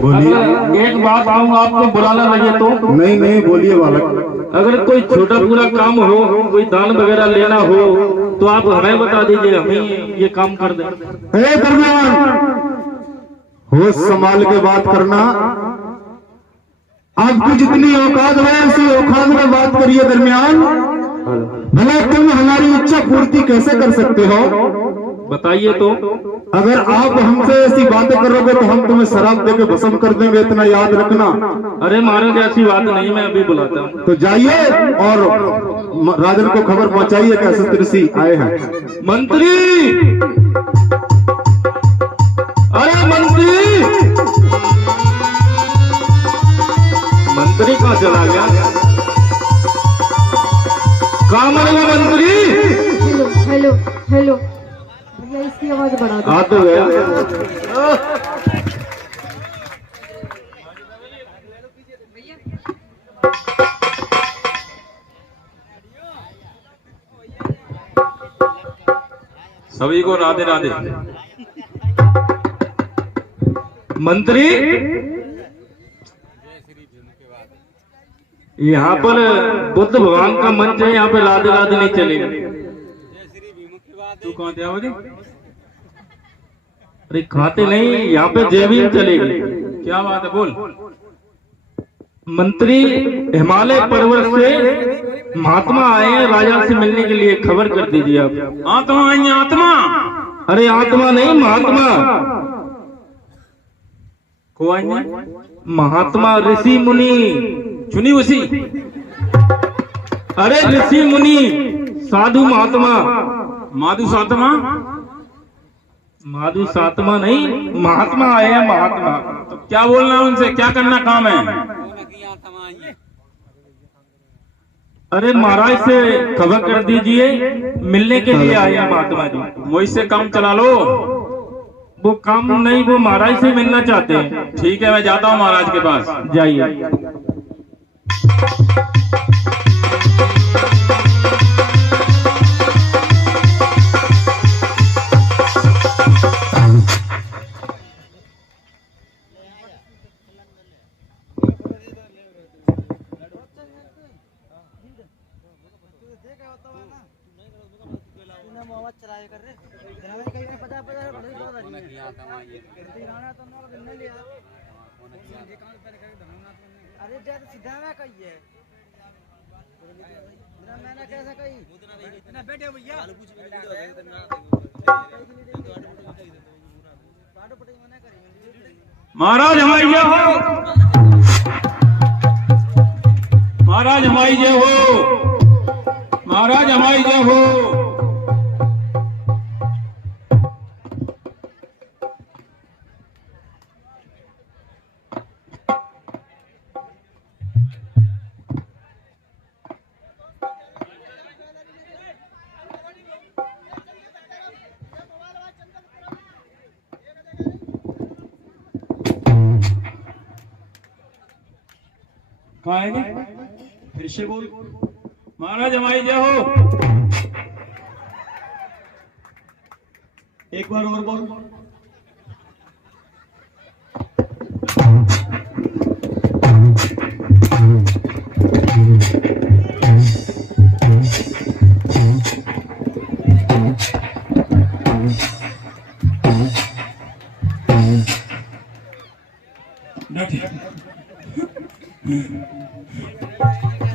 बोलिए। एक बात कहूँ, आपको बुरा ना लगे तो? नहीं नहीं, बोलिए बालक। अगर कोई छोटा पूरा काम हो, कोई दान वगैरह लेना हो, तो आप हमें बता दीजिए, हमें ये काम कर दें। हे दरमियान, होश संभाल के बात करना। आपकी जितनी औकात है उसी औकात में बात करिए। दरमियान, भला तुम हमारी इच्छा पूर्ति कैसे कर सकते हो? बताइए तो। अगर आप हमसे ऐसी बातें करोगे तो हम तुम्हें शराब देके भस्म कर देंगे, इतना याद रखना। अरे महाराज, ऐसी बात नहीं, मैं अभी बुलाता हूँ। तो जाइए और राजन को खबर पहुंचाइए कि शस्त्र ऋषि आए हैं। मंत्री, अरे मंत्री, मंत्री कहाँ चला गया? कहाँ मर गया मंत्री? हेलो हेलो हेलो भैया, इसकी आवाज बढ़ा दो। आ तो गया। सभी को राधे राधे। मंत्री, यहाँ पर बुद्ध भगवान का मंच है, यहाँ पे राधे राधे नहीं चलेगी। तू कहाँ थे आवाज? अरे खाते नहीं, यहाँ पे जय भीम चलेगी। क्या बात है, बोल। मंत्री, हिमालय पर्वत से महात्मा आए हैं राजा से मिलने के लिए, खबर कर दीजिए आप। आत्मा आई है? आत्मा? अरे आत्मा नहीं, महात्मा को आई है। महात्मा, ऋषि मुनि, चुनी उसी। अरे ऋषि मुनि, साधु महात्मा। माधु सातमा? माधु सातमा नहीं, महात्मा आए हैं, महात्मा। तो क्या बोलना है उनसे, क्या करना काम है? अरे महाराज से खबर कर दीजिए, मिलने के लिए आए हैं महात्मा जी। मुझसे काम चला लो। वो काम नहीं, वो महाराज से मिलना चाहते हैं। ठीक है, मैं जाता हूँ महाराज के पास। जाइए। अरे सीधा में कही है, मैंने कैसा कही बैठे भैया। महाराज हमारी जय हो, महाराज हमारी जय हो, महाराज हमारी जय हो। कहाँ आएंगे? फिर से बोल। महाराज हमारी जय हो। एक बार और बोल।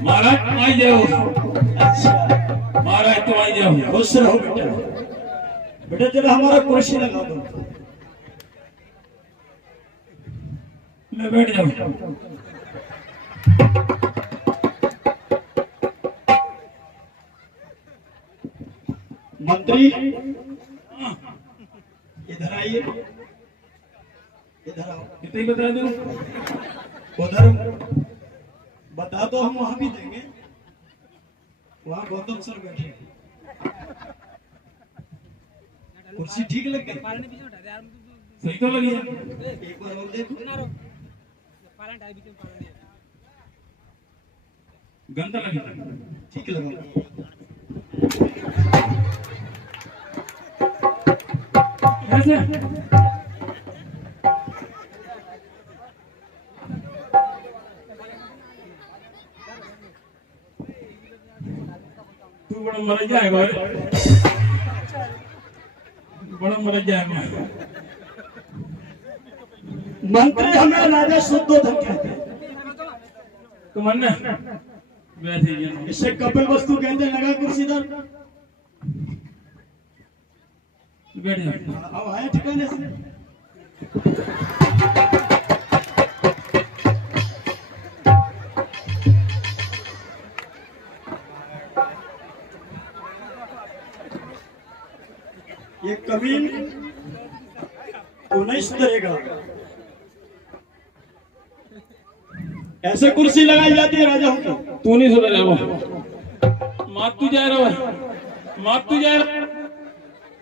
महाराज तुम्हारी जय हो। अच्छा, महाराज तुम्हारी जय हो। खुश रहो बेटा। बेटा जरा हमारा कुर्सी लगा दो, मैं बैठ जाऊं। मंत्री इधर आइए, इधर आओ। कितनी बता दूं? उधर बता दो, हम वहां भी देंगे। वहां गौतम सर बैठे, कुर्सी ठीक लग गई? सही तो लगी है। एक बार और देखो। गंदा लगी? ठीक लगा। ऐसे बड़ा मर जाएगा, बड़ा मर जाएगा। मंत्री हमें राजा शुद्धोधन कहते हैं। तुमने वैसे ही है। इसे कपिल वस्तु कहते हैं। लगा कुर्सी इधर, बैठ जा। अब आए ठिकाने से। ये कबील तो नहीं सुधरेगा। ऐसे कुर्सी लगाई जाती है राजाओं की। तू नहीं सुधर वो मात तू जा रहा है, मात तू जा रहा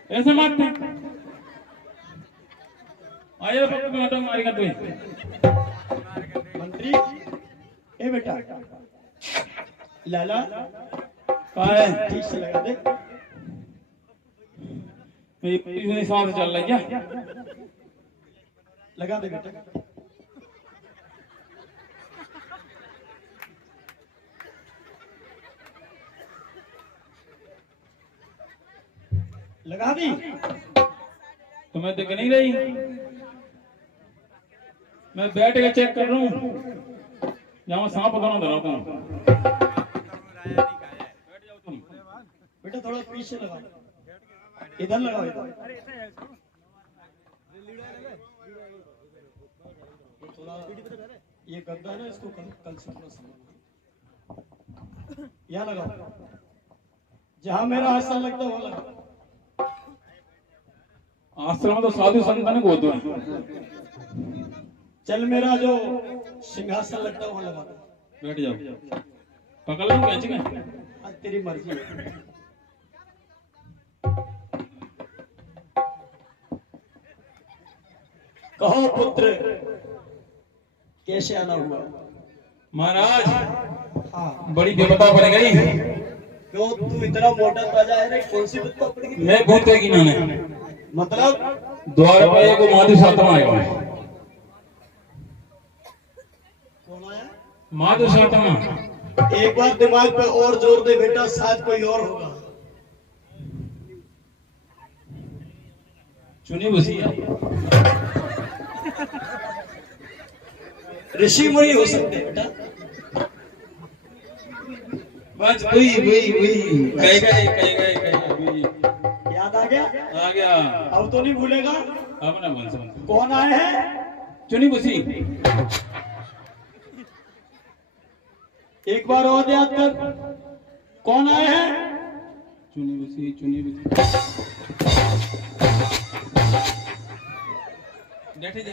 ऐसे मात तू आया पक्का में आता मारेगा तू। मंत्री ए बेटा लाला पाए ठीक से लगा दे। इतने सांस चल रही है, लगा दे बेटा। लगा दी। तुम्हें दिख नहीं रही? मैं बैठ के चेक कर रहा हूँ, जहाँ सांप दोनों धरा तुम। बेटा थोड़ा पीछे लगाओ, इधर लगाओ इधर। थोड़ा ये गद्दा है ना, इसको कल से थोड़ा संभालो। यहाँ लगाओ, जहाँ मेरा आसन लगता है वो लगाओ। आश्रम तो साधु संतन को होता है। चल मेरा जो सिंहासन लगता है वहां लगा दो। बैठ जाओ, पकड़ लो खींच के। आज तेरी मर्जी है। कहो पुत्र कैसे आना हुआ? महाराज हाँ बड़ी विपदा पड़ गई। क्यों तू इतना मोटा ताजा है रे? कौन सी विपदा पड़ गई? मैं भूते की मैंने मतलब द्वार पर एक माधु सातम आएगा। कौन आया? माधु सातम। एक बार दिमाग पे और जोर दे बेटा, शायद कोई और होगा। चुनी बसी है। ऋषि मुनि हो सकते हैं बेटा। बस वही कहीं याद आ गया? आ गया। अब तो नहीं भूलेगा। अब ना बोल सकता। कौन आए हैं? चुनी बसी। एक बार और याद कर, कौन आए हैं? चुनी बसी, चुनी बसी। बैठे जा,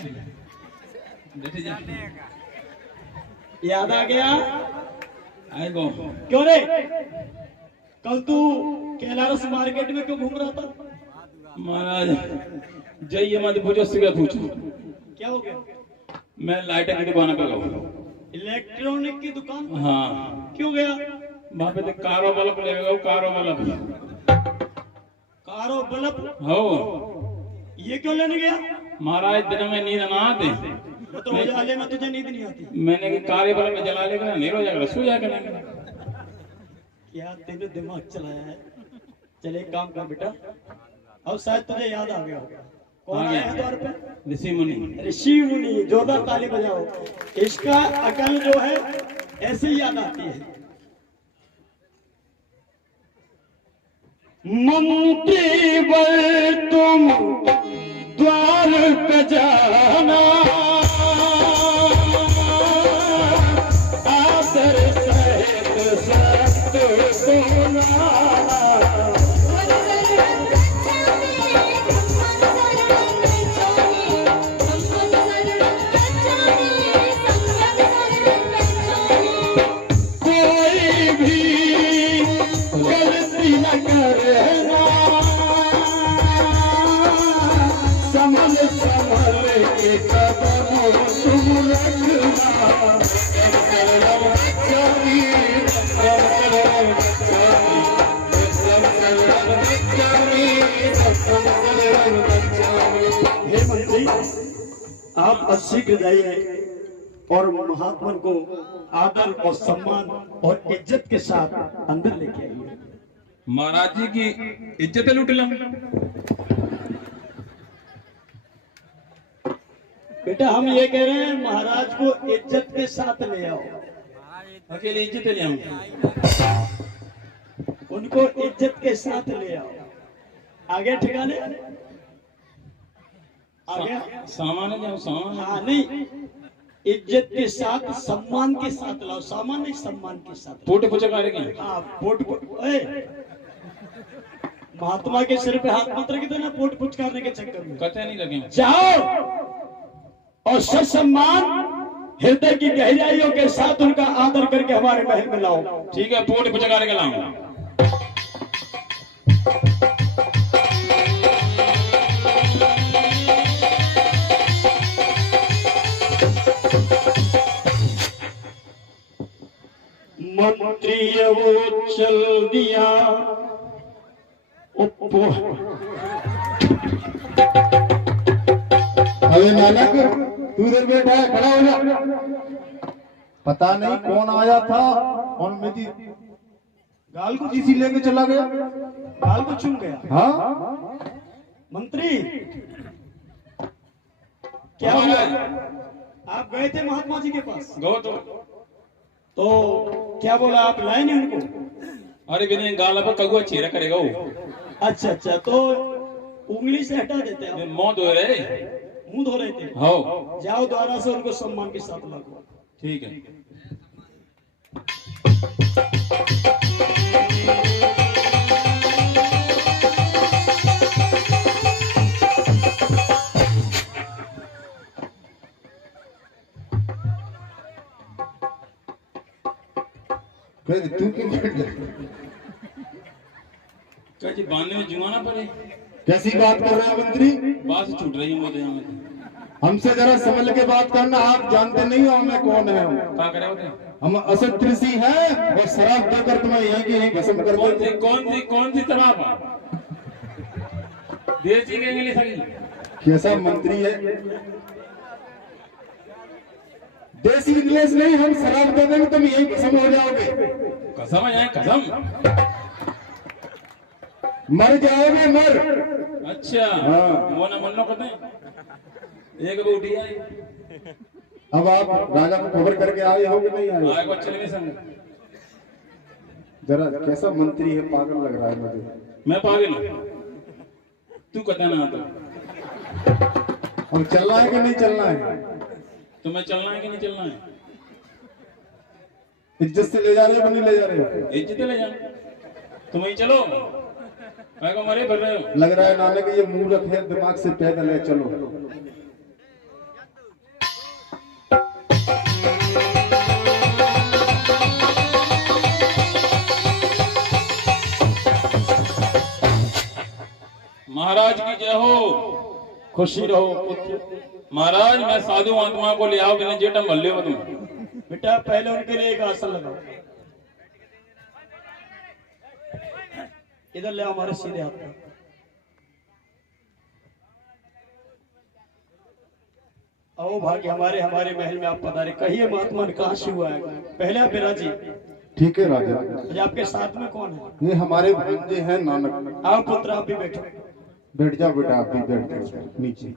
बैठे जा। याद आ गया? आएगो। क्यों रे? कल तू कैलारस मार्केट में क्यों घूम रहा था? महाराज जाइए मत पूछो, सीधा पूछो। क्या हो गया? मैं लाइट की दुकान पे गया। इलेक्ट्रॉनिक की दुकान? हाँ। क्यों गया? वहां पे तो कारो बल्ब ले गया, कारो बल्ब। कारो बल्ब? हो। ये क्यों लेने गया? महाराज दिन में नींद ना आते, तो उजाले में तुझे नींद नहीं आती? मैंने कारे बल्ब में जला लेकर अंधेरा हो जाएगा, सो जाएगा। क्या तेरे दिमाग चलाया है? चल एक काम कर बेटा, अब शायद तुझे याद आ गया होगा। कौन आया है द्वार पे? ऋषि मुनि। ऋषि मुनि। जोरदार ताली बजाओ। इसका अकल जो है ऐसे ही याद आती है। मंत्री बर तुम द्वार पे जाना, आदर सहित सत्य सुनाना। कोई भी गलती न करना, संभल संभल के कदम तुम रखना। हे मंत्री, आप शीघ्र जाइए और महात्मा को आदर और सम्मान और इज्जत के साथ अंदर लेके आइए। महाराज जी की इज्जत लूट लो। बेटा हम ये कह रहे हैं महाराज को इज्जत के साथ ले आओ। अकेले इज्जत ले आऊं? उनको इज्जत के साथ ले आओ। आगे ठिकाने आगे सामान है जाओ सामान। हाँ नहीं, इज्जत के साथ सम्मान के साथ लाओ। सामान नहीं, सम्मान के साथ। फोटो पूछा करेंगे। हाँ पोट महात्मा के सिर पे हाथ मत रख देना पोट पुछ करने के चक्कर में। कथे नहीं लगे। जाओ और सम्मान हृदय की गहराइयों के साथ उनका आदर करके हमारे महल में लाओ। ठीक है, फोटो पूछा करके लाऊंगा। मंत्री वो चल दिया अरे नानक, तू इधर बैठा है, खड़ा हो जा। पता नहीं कौन आया था और मेरी गाल को इसी लेके चला गया। गाल को चूम गया। हाँ मंत्री क्या हुआ? आप गए थे महात्मा जी के पास? गो तो क्या बोला? आप लाए नहीं उनको? अरे बिना गाल पर कगुआ चेहरा करेगा वो। अच्छा अच्छा, तो उंगली से हटा देते हैं। मुंह धो रहे। मुंह धो रहे थे? हो जाओ द्वारा से उनको सम्मान के साथ लागो। ठीक है। तू क्यों बैठ गया? क्या जी बांधने में जुआ ना पड़े? कैसी बात कर रहे हैं मंत्री? बात से छूट रही है मुझे यहाँ। हमसे जरा संभल के बात करना। आप जानते नहीं हो हमें कौन है हम। क्या करे होते? हम असत ऋषि हैं और शराब देकर तुम्हें यहीं की यहीं भस्म कर देंगे। कौन सी शराब? देसी के इंग्लिश की? कैसा मंत्री है? देसी इंग्लिश नहीं, हम शराब दे देंगे तुम यहीं भस्म हो जाओगे। कसम है कसम। मर जाओगे मर। अच्छा हाँ। वो ना मन लो कहते एक भी उठी आई। अब आप राजा को खबर करके आए हो कि नहीं आए? आए को चले संग। जरा कैसा मंत्री है, पागल लग रहा है मुझे। मैं पागल हूं, तू कहता ना आता। अब चलना है कि नहीं चलना है? तुम्हें चलना है कि नहीं चलना है? इज्जत से ले जा रहे हो कि नहीं ले जा रहे हो? इज्जत ले जाओ, तुम ही चलो। मैं को मरे भर रहे हो। लग रहा है नानक ये मूर्ख है, दिमाग से पैदल है। चलो महाराज की जय हो। खुशी रहो पुत्र। महाराज मैं साधु आत्मा को ले आओ कि नहीं जेठा मल्ले हो तुम। बेटा पहले उनके लिए एक आसन लगाओ। इधर ले हमारे सीधे हाथ में। आओ भाग्य हमारे महल में आप पधारे। कहिए महात्मा कहाँ से हुआ है? पहले आप विराजी। ठीक है राजा। अच्छा, आपके साथ में कौन है? ये हमारे भांजे हैं नानक। आओ पुत्र आप भी बैठो। बैठ जाओ बेटा, आप भी बैठ जाओ नीचे।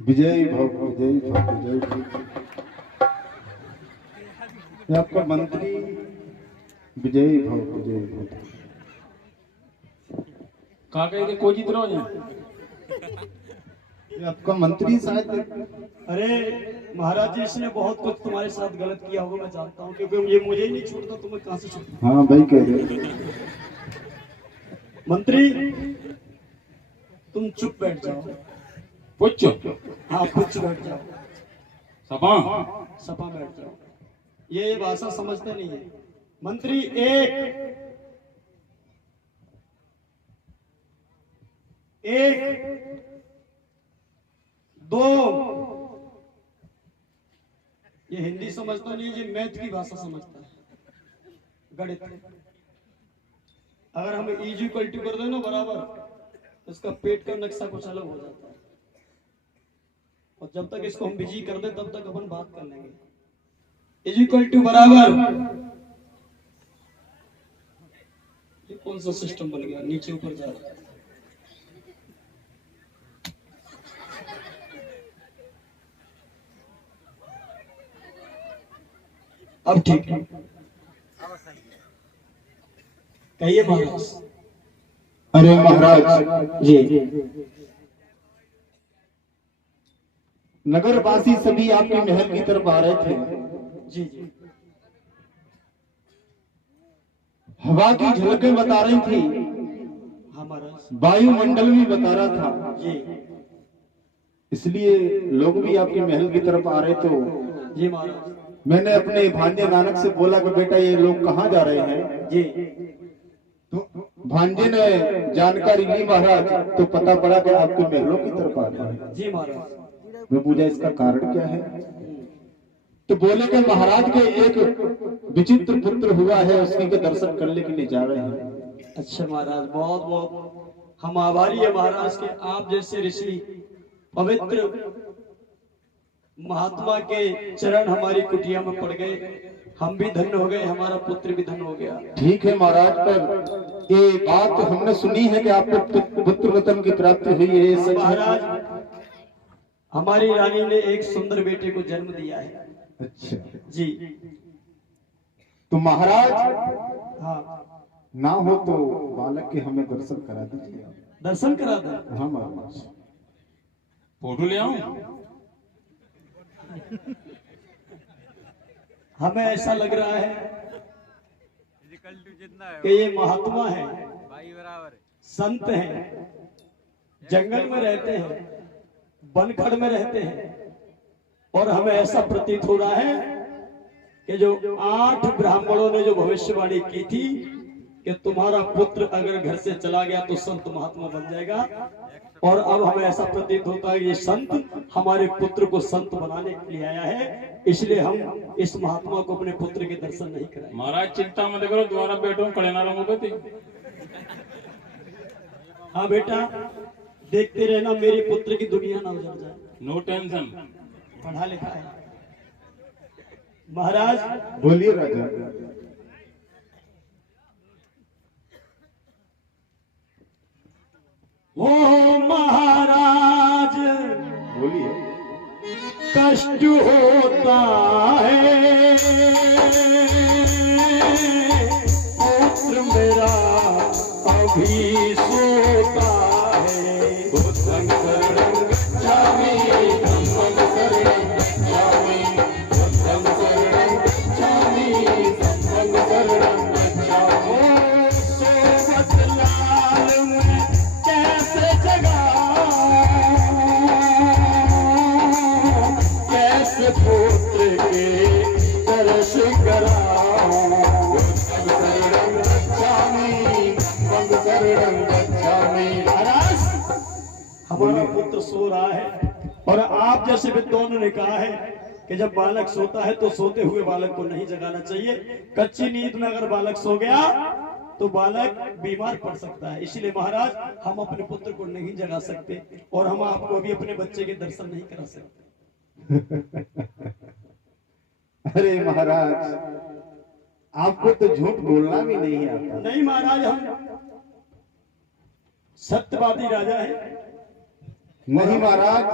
विजयी भव, विजयी भव, विजयी भव। ये आपका मंत्री विजयी भव, विजयी भव। कहा गए थे कोई जीत रहो यहाँ? ये आपका मंत्री शायद। अरे महाराज जी इसने बहुत कुछ तुम्हारे साथ गलत किया होगा मैं जानता हूँ, क्योंकि ये मुझे ही नहीं छोड़ता, तुम्हें कहाँ से छोड़ता? हाँ भाई कह रहे। मंत्री तुम चुप बैठ जाओ। पुच्छ हाँ कुछ बैठ जाओ। सपा सपा बैठ जाओ। ये भाषा समझते नहीं है। मंत्री एक दो। ये हिंदी समझता नहीं, ये मैथ की भाषा समझता है, गणित। अगर हम इज इक्वल टू कर दे ना बराबर, इसका पेट का नक्शा कुछ अलग हो जाता है। और जब तक इसको हम बिजी कर दे तब तक अपन बात कर लेंगे। इज इक्वल टू बराबर, ये कौन सा सिस्टम बन गया, नीचे ऊपर जा रहा है। अब ठीक है, कहिए महाराज। अरे महाराज जी नगरवासी सभी आपके महल की तरफ आ रहे थे। जी जी हवा की झलकें बता रही थी, हाँ महाराज। वायुमंडल भी बता रहा था, जी इसलिए लोग भी आपके महल की तरफ आ रहे। तो जी महाराज। मैंने अपने भांजे नानक से बोला कि बेटा ये लोग कहाँ जा रहे हैं। जी तो भांजे ने जानकारी ली महाराज, तो पता पड़ा कि आपके महलों की तरफ आ रहे हैं। जी महाराज। मैं पूछा इसका कारण क्या है, तो बोले कि महाराज के एक विचित्र पुत्र हुआ है, उसकी के दर्शन करने के लिए जा रहे हैं। अच्छा महाराज, बहुत बहुत हम आभारी है महाराज के आप जैसे ऋषि पवित्र महात्मा के चरण हमारी कुटिया में पड़ गए। हम भी धन्य हो गए, हमारा पुत्र भी धन्य हो गया। ठीक है महाराज, पर ये बात हमने सुनी है कि आपको पुत्र रत्न की प्राप्ति हुई है, ये सच है? महाराज हमारी रानी ने एक सुंदर बेटे को जन्म दिया है। अच्छा जी तो महाराज हाँ, ना हो तो बालक के हमें दर्शन करा दीजिए। दर्शन करा दें। हाँ महाराज। फोटो ले आऊं? हमें ऐसा लग रहा है कि ये महात्मा है, संत हैं, जंगल में रहते हैं, बनखड़ में रहते हैं, और हमें ऐसा प्रतीत हो रहा है कि जो 8 ब्राह्मणों ने जो भविष्यवाणी की थी कि तुम्हारा पुत्र अगर घर से चला गया तो संत महात्मा बन जाएगा, और अब हमें ऐसा प्रतीत होता है ये संत हमारे पुत्र को संत बनाने के लिए आया है, इसलिए हम इस महात्मा को अपने पुत्र के दर्शन नहीं कराएंगे। महाराज चिंता मत करो, दोबारा बैठो खड़े ना रहूंगा तो। हाँ बेटा, देखते रहना मेरे पुत्र की दुनिया ना उजड़ जाए। No tension. पढ़ा लिखा है महाराज। बोलिए राजा। ओ महाराज बोलिए। कष्ट होता है, पुत्र मेरा अभी सोता है। पुत्र के दर्श हमारा पुत्र सो रहा है, और आप जैसे विद्वानों ने कहा है कि जब बालक सोता है तो सोते हुए बालक को नहीं जगाना चाहिए। कच्ची नींद में अगर बालक सो गया तो बालक बीमार पड़ सकता है, इसलिए महाराज हम अपने पुत्र को नहीं जगा सकते, और हम आपको अभी अपने बच्चे के दर्शन नहीं करा सकते। अरे महाराज, आपको तो झूठ बोलना भी नहीं आता। नहीं महाराज, हम सत्यवादी राजा है। नहीं महाराज,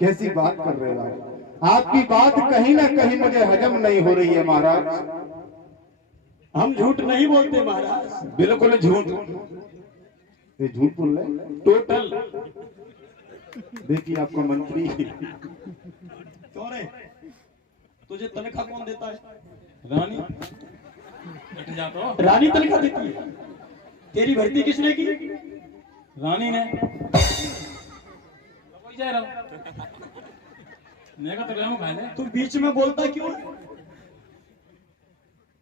कैसी बात कर रहे हो आप? आपकी बात कहीं ना कहीं मुझे हजम नहीं हो रही है महाराज। हम झूठ नहीं बोलते महाराज। बिल्कुल झूठ। ये झूठ बोल रहे टोटल। देखिए आपका मंत्री। क्यों रे, तुझे तनख्वाह कौन देता है? रानी बैठ जा तो। रानी तनख्वाह देती है? तेरी भर्ती किसने की? रानी ने। कोई जा रहा हूं मैं का तो गया हूं खाने। तू बीच में बोलता क्यों है?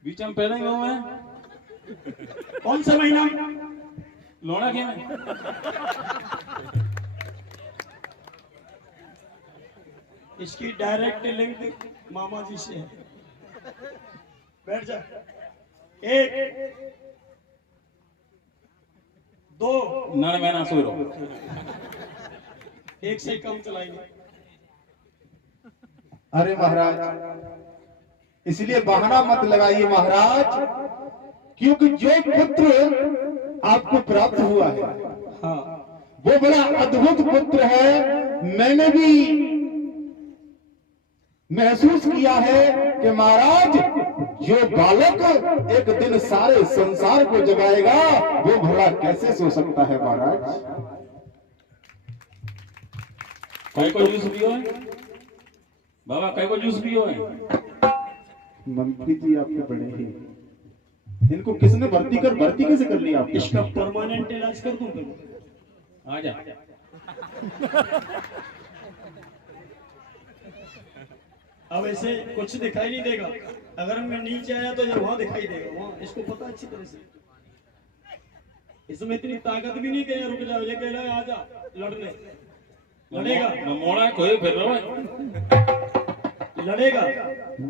बीच में पैदा ही हुआ मैं। कौन सा महीना? लोना क्या मैं? इसकी डायरेक्ट लिंक मामा जी से है। बैठ जा। 1 2 ना मैं ना सो रहा हूं। 1 से कम चलाएंगे। अरे महाराज, इसलिए बहाना मत लगाइए महाराज, क्योंकि जो पुत्र आपको प्राप्त हुआ है हाँ वो बड़ा अद्भुत पुत्र है। मैंने भी महसूस किया है कि महाराज जो बालक एक दिन सारे संसार को जगाएगा वो भला कैसे सो सकता है महाराज। कई को जूस पियो है बाबा, कई को जूस पियो है। मंत्री जी आपके बड़े ही, इनको किसने भर्ती कैसे कर लिया आपने? इसका परमानेंट इलाज कर दूं तुम? आ जा। अब ऐसे कुछ दिखाई नहीं देगा, अगर मैं नीचे आया तो ये वहां दिखाई देगा, वहां इसको पता अच्छी तरह से। इसमें इतनी ताकत भी नहीं कि रुक जाओ, ये कह रहा है आजा लड़ने, लड़ेगा मोड़ा कोई फिर रहा है, लड़ेगा,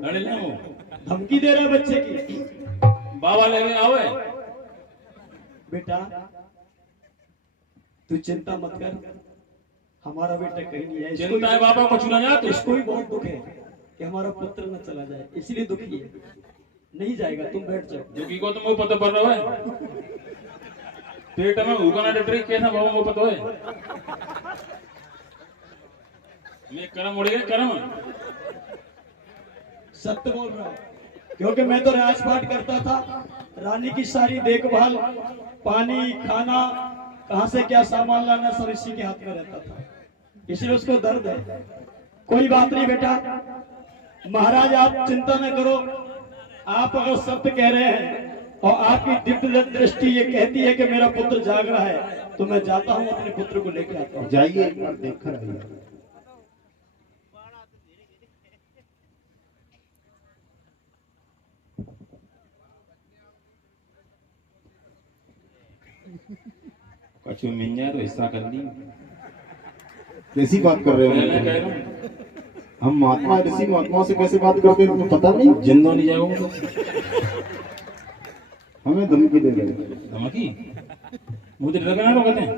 लड़े ना वो धमकी दे रहा है बच्चे की। बाबा लेके आवे। बेटा तू चिंता मत कर, हमारा बेटा कहीं नहीं है। चिंता है बाबा को चुना जा, तो इसको भी बहुत दुख है कि हमारा पुत्र न चला जाए, इसलिए दुखी है। नहीं जाएगा, तुम बैठ जाओ। दुखी को तुम पता पड़ रहा है, पेट में उगाना डटरी कैसा बाबा वो पता है। मैं कर्म उड़ गया, कर्म सत्य बोल रहा हूं, क्योंकि मैं तो राजपाट करता था, रानी की सारी देखभाल, पानी, खाना, कहां से क्या सामान लाना सब इसी के हाथ में रहता था, इसलिए उसको दर्द है। कोई बात नहीं बेटा, महाराज आप चिंता न करो। आप अगर सत्य कह रहे हैं और आपकी दिव्य दृष्टि ये कहती है कि मेरा पुत्र जाग रहा है, तो मैं जाता हूं अपने पुत्र को लेकर आता हूं। जाइए एक बार देख कर आइए। कछु मिल जाए तो हिस्सा कर ली। कैसी बात कर रहे मैं हो? कह रहा हूँ हम महात्मा ऋषि महात्माओं से कैसे बात करते हैं तुमको पता नहीं? जिंदा नहीं जाएगा तो हमें धमकी दे रहे हो। धमकी मुझे लगना तो कहते हैं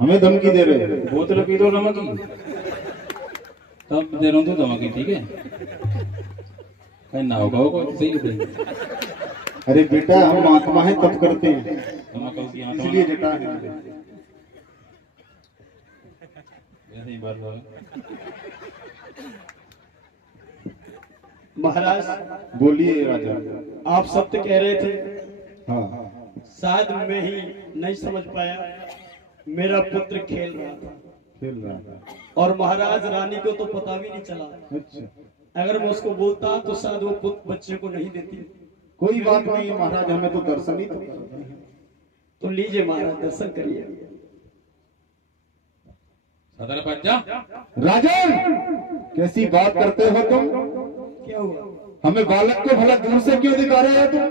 हमें धमकी दे रहे हो। बोतल पी दो धमकी, तब दे रहा हूँ तो धमकी, ठीक है? कहीं ना होगा वो सही है। अरे बेटा हम महात्मा हैं तब करते हैं, धमका की यहाँ इसलिए जटा है। ऐसे ही बात हुआ। महाराज बोलिए राजा। आप सत्य कह रहे थे, हाँ शायद मैं ही नहीं समझ पाया। मेरा पुत्र खेल रहा था खेल रहा था। और महाराज रानी को तो पता भी नहीं चला। अच्छा अगर मैं उसको बोलता तो शायद वो पुत्र बच्चे को नहीं देती। कोई बात नहीं महाराज, हमें तो दर्शन ही तो करना है। तो लीजिए महाराज दर्शन करिए। सदर बच्चा राजन कैसी बात करते हो तुम? क्या हुआ? हमें बालक को भला दूर से क्यों दिखा रहे हो तुम?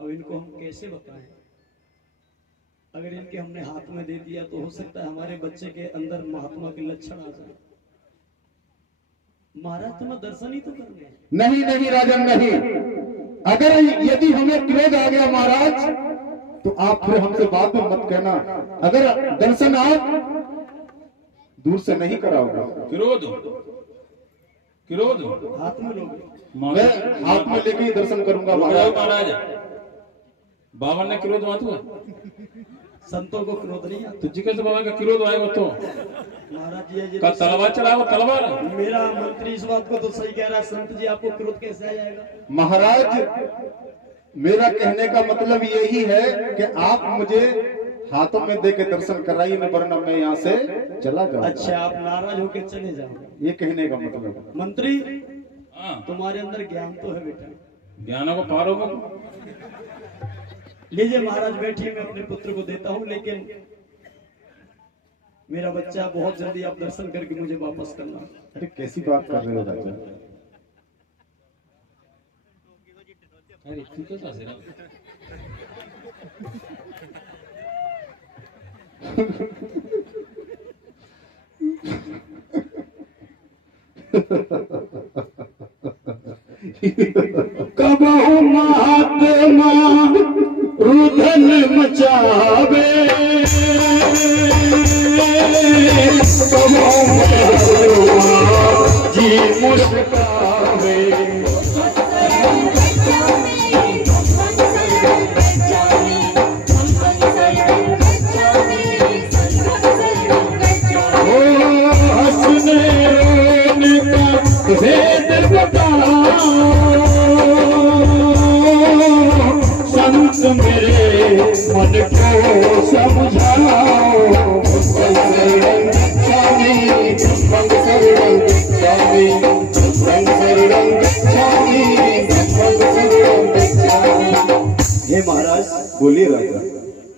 अब इनको हम कैसे बताएं? अगर इनके हमने हाथ में दे दिया तो हो सकता है हमारे बच्चे के अंदर महात्मा के लक्षण आ जाए। महाराज तुम्हें दर्शन ही तो करने हैं। नहीं नहीं राजन नहीं, अगर यदि हमें क्रोध आ गया महाराज तो आप फिर हमसे बाद में मत कहना। अगर दर्शन आप दूर से नहीं कराओगे, क्रोध क्रोध हाथ में लोगे। मैं हाथ में लेके ही दर्शन करूंगा महाराज। महाराज बाबा ने क्रोध मात हुआ, संतों को क्रोध नहीं आता। तुझे कैसे बाबा का क्रोध आएगा? तो महाराज जी का तलवार चलाओ, तलवार। मेरा मंत्री इस बात को तो सही कह रहा है। संत जी आपको क्रोध कैसे आ जाएगा? महाराज मेरा कहने का मतलब यही है कि आप मुझे हाथों में दे के दर्शन कराइए, वरना मैं यहाँ से चला जाऊंगा। अच्छा आप नाराज होकर चले जाओ, ये कहने का मतलब। मंत्री हाँ, तुम्हारे अंदर ज्ञान तो है बेटा। ज्ञानों को पार होगा। लीजिए महाराज बैठिए, मैं अपने पुत्र को देता हूँ, लेकिन मेरा बच्चा बहुत जल्दी आप दर्शन करके मुझे वापस करना। अरे कैसी बात कर रहे हो राजा? अरे तू कैसा से कबहु महात्मा रुदन मचावे जी मुस्कावे हंसने रोने का भेद बताओ संत मेरे मन को समझाओ हे महाराज बोलिए राजा।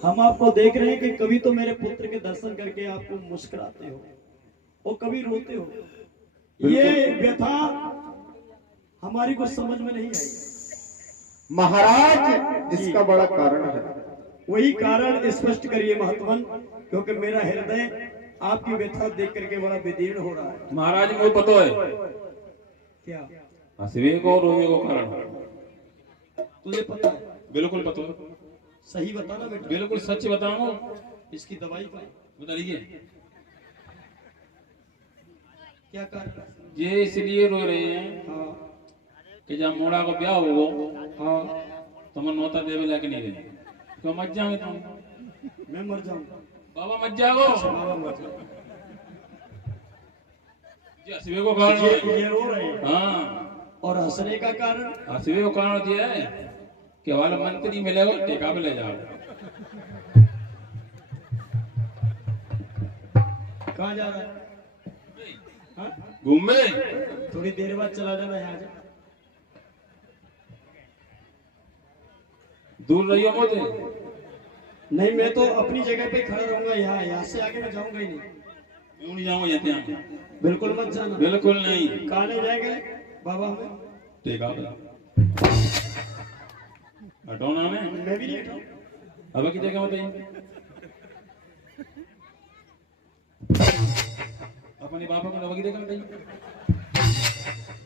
हम आपको देख रहे हैं कि कभी तो मेरे पुत्र के दर्शन करके आपको मुस्कुराते हो और कभी रोते हो। ये व्यथा हमारी कुछ समझ में नहीं आई। महाराज इसका बड़ा कारण है। वही कारण स्पष्ट करिए महत्वन, क्योंकि मेरा हृदय आपकी व्यथा देख करके बड़ा विदीर्ण हो रहा है। महाराज मुझे पता है क्या हंसवे को रोवे को कारण तुझे पता है? बिल्कुल पता है। सही बताना बेटा, बिल्कुल सच बताऊं। इसकी दवाई का बताइए क्या कारण? ये इसलिए रो रहे हैं हाँ कि जब मोड़ा को ब्याह हो हाँ तो मैं नौता देवे लाके नहीं रहे क्यों मत जाओगे तुम? मैं मर जाऊंगा। बाबा मत जाओ। बाबा मर जाऊंगा। जी हंसवे को कारण ये रो रहे हैं। हाँ और हंसने का कारण? हंसवे को कारण ये है कि वाला मंत्री मिलेगा टेका पे ले जाओ। कहाँ जा रहा है? हाँ? घूमे थोड़ी देर बाद चला जाना यहाँ से। दूर रहियो मोते। नहीं, मैं तो अपनी जगह पे खड़ा रहूंगा। यहाँ से आगे मैं जाऊंगा ही नहीं। क्यों नहीं जाऊंगा यहाँ? बिल्कुल मत जाना। बिल्कुल नहीं। कहाँ नहीं जाएंगे बाबा? हमें टेका पे हटोना में मैं भी नहीं हटाऊं। अब की जगह बताइए। अपने पापा को नवा की जगह बताइए।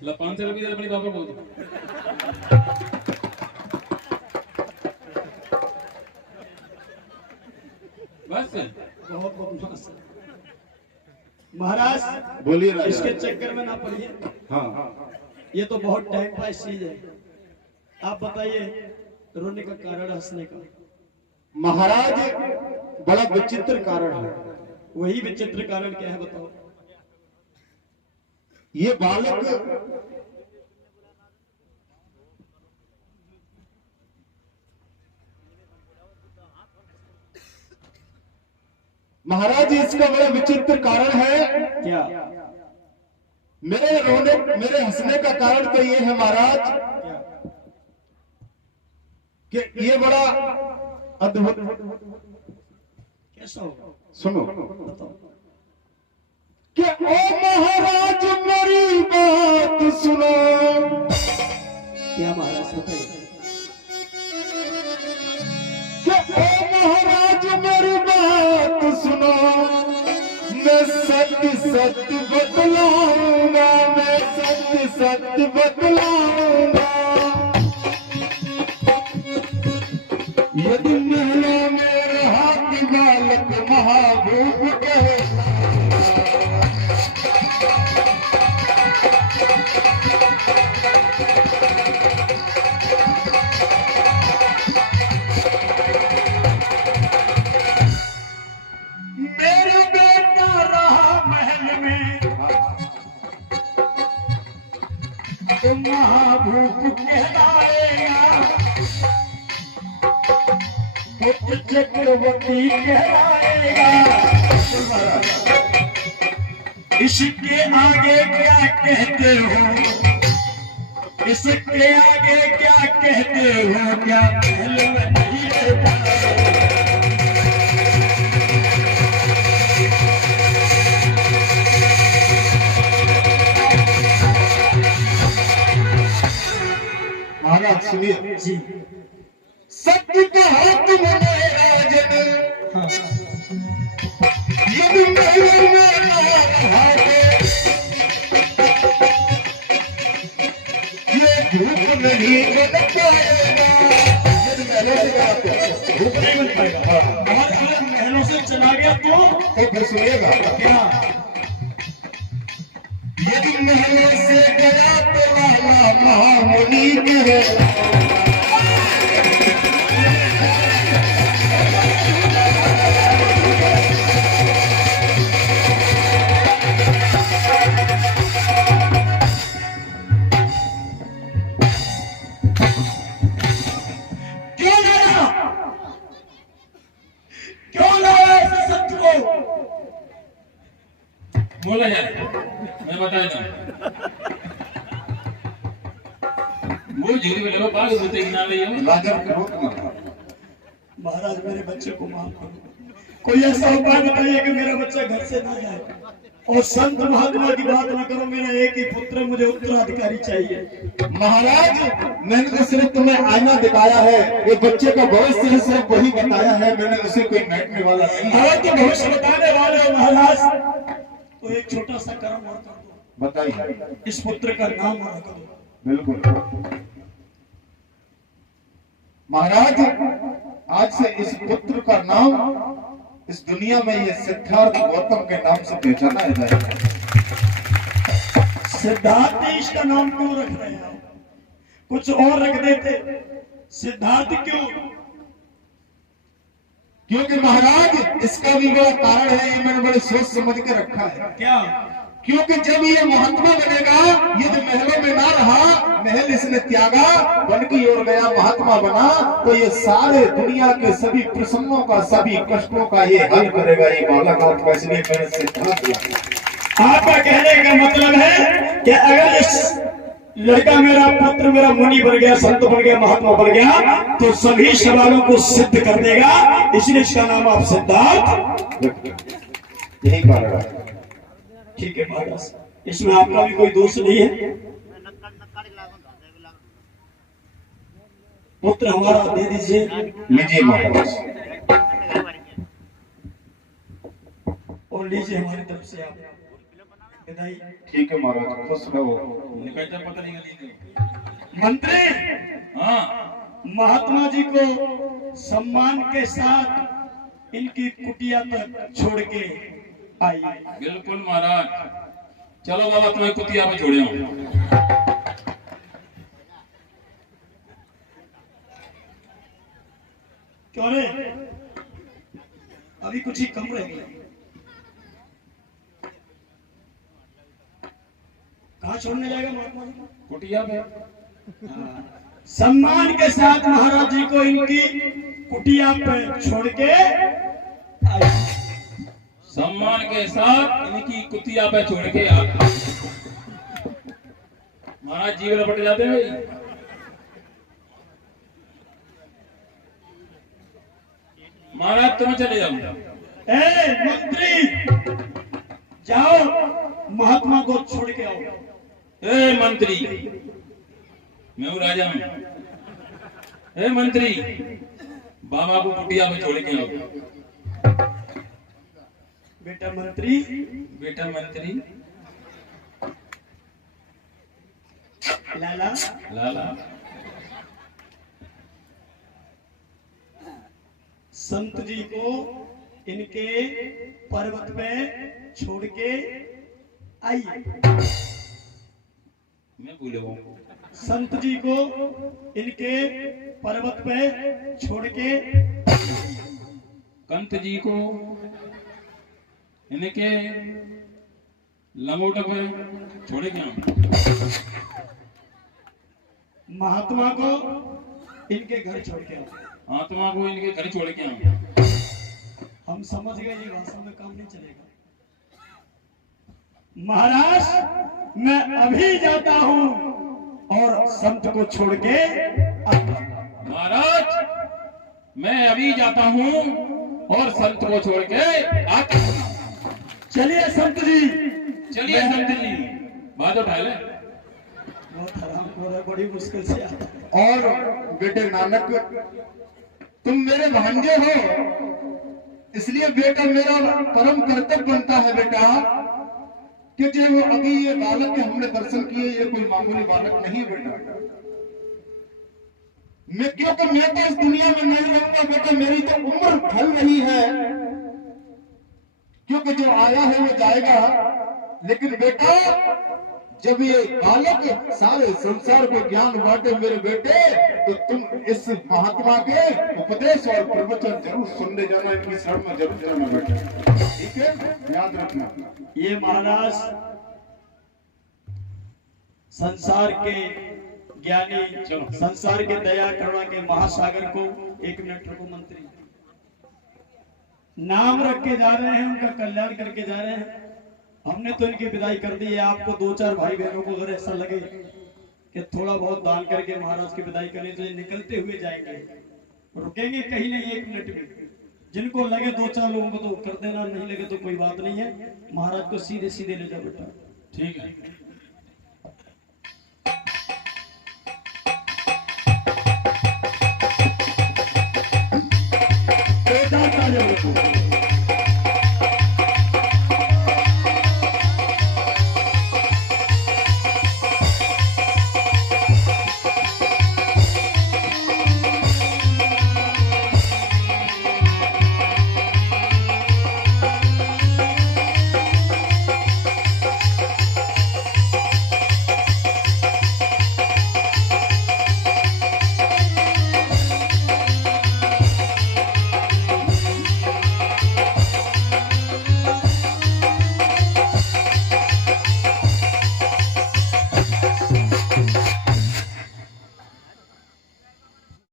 लपान से लगी अपने पापा को बस बहुत बदमाश है। महाराज बोलिए राजा। इसके चक्कर में ना पड़िए। हाँ ये तो बहुत टाइम पास चीज है। आप बताइए रोने का कारण, हंसने का? महाराज बड़ा विचित्र कारण है। वही विचित्र कारण क्या है बताओ? ये बालक महाराज इसका बड़ा विचित्र कारण है। क्या? मेरे हंसने का कारण तो ये है महाराज क्या? कि ये बड़ा अद्भुत। कैसा होगा? सुनो बताओ। कि ओ महाराज मेरी बात सुनो। क्या महाराज बताइए? कि ओ महाराज मेरी बात सुनो। मैं सत्य सत्य बतलाऊंगा, मैं सत्य सत्य बतलाऊंगा। यदि महलों में रहा कि बालक महाभूप कहलाऊंगा। मेरा बेटा रहा महल में तो महाभूप कहलाएगा, पुत्र चक्रवर्ती कहलाएगा। इसके आगे क्या कहते हो? इसके आगे क्या कहते हो? क्या महल में नहीं रहता? महाराज सुनिए जी। सत्य कहा तुमने राजन, यदि महल में ना रहा ये धूप नहीं बन पाएगा। यदि महलों से कहा तो धूप नहीं बन पाएगा। अगर महलों से चला गया तो तो फिर सुनिएगा क्या, यदि महल से गया तो लाला महामुनि कहे, बोला यार, मैं बताया था वो झील में लोग बाग होते कि ना ले राजा को रोक मत। महाराज मेरे बच्चे को माफ करो, कोई ऐसा उपाय बताइए कि मेरा बच्चा घर से ना जाए, और संत महात्मा की बात ना करो, मेरा एक ही पुत्र, मुझे उत्तराधिकारी चाहिए। महाराज मैंने तो सिर्फ तुम्हें आईना दिखाया है, ये बच्चे का भविष्य है सिर्फ वही बताया है, मैंने उसे कोई बैठने वाला नहीं। अगर तो भविष्य बताने वाले हो महाराज, तो एक छोटा सा कर्म और कर दो। बताइए। इस पुत्र का नाम और कर दो। बिल्कुल महाराज, आज से इस पुत्र का नाम इस दुनिया में ये सिद्धार्थ गौतम के नाम से पहचाना जाएगा। सिद्धार्थ इसका नाम क्यों रख रहे हैं? कुछ और रख देते, सिद्धार्थ क्यों? क्योंकि महाराज इसका भी बड़ा कारण है, ये मैंने बड़े सोच समझ के रखा है। क्या? क्योंकि जब ये महात्मा बनेगा, ये तो महलों में ना रहा, महल इसने त्यागा, वन की ओर गया, महात्मा बना, तो ये सारे दुनिया के सभी प्रसंगों का, सभी कष्टों का ये हल करेगा ये बालक। आपका इसलिए मैंने सिद्धांत लिया। आपका कहने का मतलब है कि अगर इस लड़का मेरा पुत्र मेरा मुनि बन गया, संत बन गया, महात्मा बन गया, तो सभी सवालों को सिद्ध कर देगा, इसलिए इसका नाम आप सिद्धार्थ। यही कारण है। ठीक है महाराज, इसमें आपका भी कोई दोष नहीं है। पुत्र हमारा दे दीजिए। लीजिए महाराज। और लीजिए हमारी तरफ से आप विदाई। ठीक है महाराज, खुश रहो। पता नहीं। मंत्री, हाँ महात्मा जी को सम्मान के साथ इनकी कुटिया तक छोड़ के आइए। बिल्कुल महाराज, चलो बाबा तुम्हें कुतिया में छोड़े हूँ। क्यों रे, अभी कुछ ही कम रह गया। कहाँ छोड़ने जाएगा महात्मा जी? कुटिया में। सम्मान के साथ महाराज जी को इनकी कुटिया पे छोड़ के आइए। सम्मान के साथ इनकी कुतिया पे छोड़ के महाराज जीवन लपट जाते हैं भाई। महाराज तुम चले जाओ। मंत्री जाओ, महात्मा को छोड़ के आओ। मंत्री, मैं हूँ राजा हूँ। मंत्री, बाबा को कुटिया में छोड़ के आओ। बेटा मंत्री, बेटा मंत्री, लाला लाला, संत जी को इनके पर्वत पे छोड़ के आइए। मैं भूले हूँ। संत जी को इनके पर्वत पे छोड़ के, कंत जी को इनके लंगोट पे छोड़ के आओ। महात्मा को इनके घर छोड़ के आओ। आत्मा को इनके घर छोड़ के आओ। हम समझ गए, ये भाषा में काम नहीं चलेगा। महाराज मैं अभी जाता हूँ और संत को छोड़ के आता हूं। महाराज मैं अभी जाता हूँ और संत को छोड़ के आता हूँ। चलिए संत जी, चलिए संत जी, बात उठा ले। बहुत हराम हो रहा है, बड़ी मुश्किल से आता है। और बेटे नानक, तुम मेरे भांजे हो, इसलिए बेटा मेरा परम कर्तव्य बनता है बेटा कि जो वो अभी ये बालक के हमने दर्शन किए, ये कोई मामूली बालक नहीं है बेटा। क्योंकि मैं तो इस दुनिया में नहीं रहूंगा बेटा, मेरी तो उम्र ढल रही है। क्योंकि जो आया है वो जाएगा। लेकिन बेटा जब ये बालक सारे संसार को ज्ञान बांटे मेरे बेटे, तो तुम इस महात्मा के उपदेश और प्रवचन जरूर सुनने जाना, इनकी शरण में जरूर जाना बेटा, ठीक है, याद रखना। ये महाराज संसार के ज्ञानी, संसार के दया करुणा के महासागर को, एक मिनट रुको मंत्री, नाम रख के जा रहे हैं, उनका कल्याण करके जा रहे हैं। हमने तो इनकी विदाई कर दी है। आपको 2-4 भाई बहनों को अगर ऐसा लगे कि थोड़ा बहुत दान करके महाराज की विदाई करें तो ये निकलते हुए जाएंगे, रुकेंगे कहीं नहीं 1 मिनट भी। जिनको लगे 2-4 लोगों को तो कर देना, नहीं लगे तो कोई बात नहीं है। महाराज को सीधे सीधे ले जाओ बेटा, ठीक है।